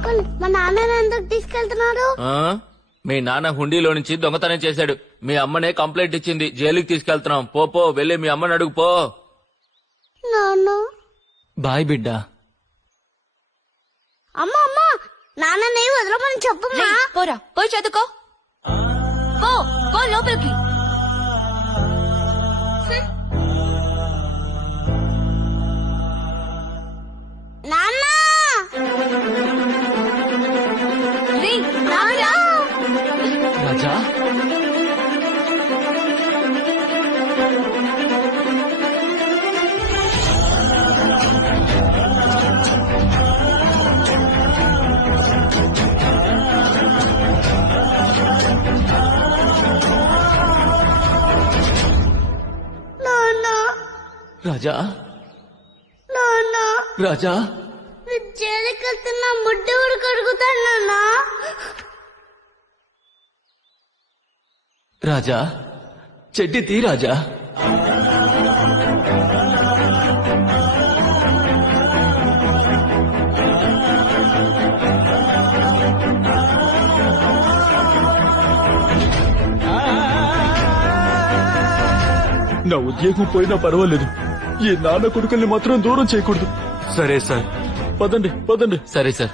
Uncle మా నాన్న ఎందుకు తీసుకెళ్తున్నారు? మీ నాన్న హుండీలో నుంచి దొంగతనం చేశాడు. మీ అమ్మనే కంప్లైంట్ ఇచ్చింది. జైలుకి తీసుకెళ్తున్నాం. పో వెళ్ళి మీ అమ్మని అడుగు పో. నాన్న బాయ్ బిడ్డా. అమ్మ అమ్మ నాన్నని వదలమని చెప్పమ్మా. పోరా పోయి చదువుకో. పో లోపలికి. నాన్న రాజా రాజా రాజా జైలుకి వెళ్తున్నా ముడ్డి ఊరికి అడుగుతాను నాన్న. రాజా చెడ్డి తీ రాజా. నా ఉద్యోగం పోయినా పర్వాలేదు, ఈ నాన్న కొడుకుల్ని మాత్రం దూరం చేయకూడదు. సరే సార్. పదండి. సరే సార్.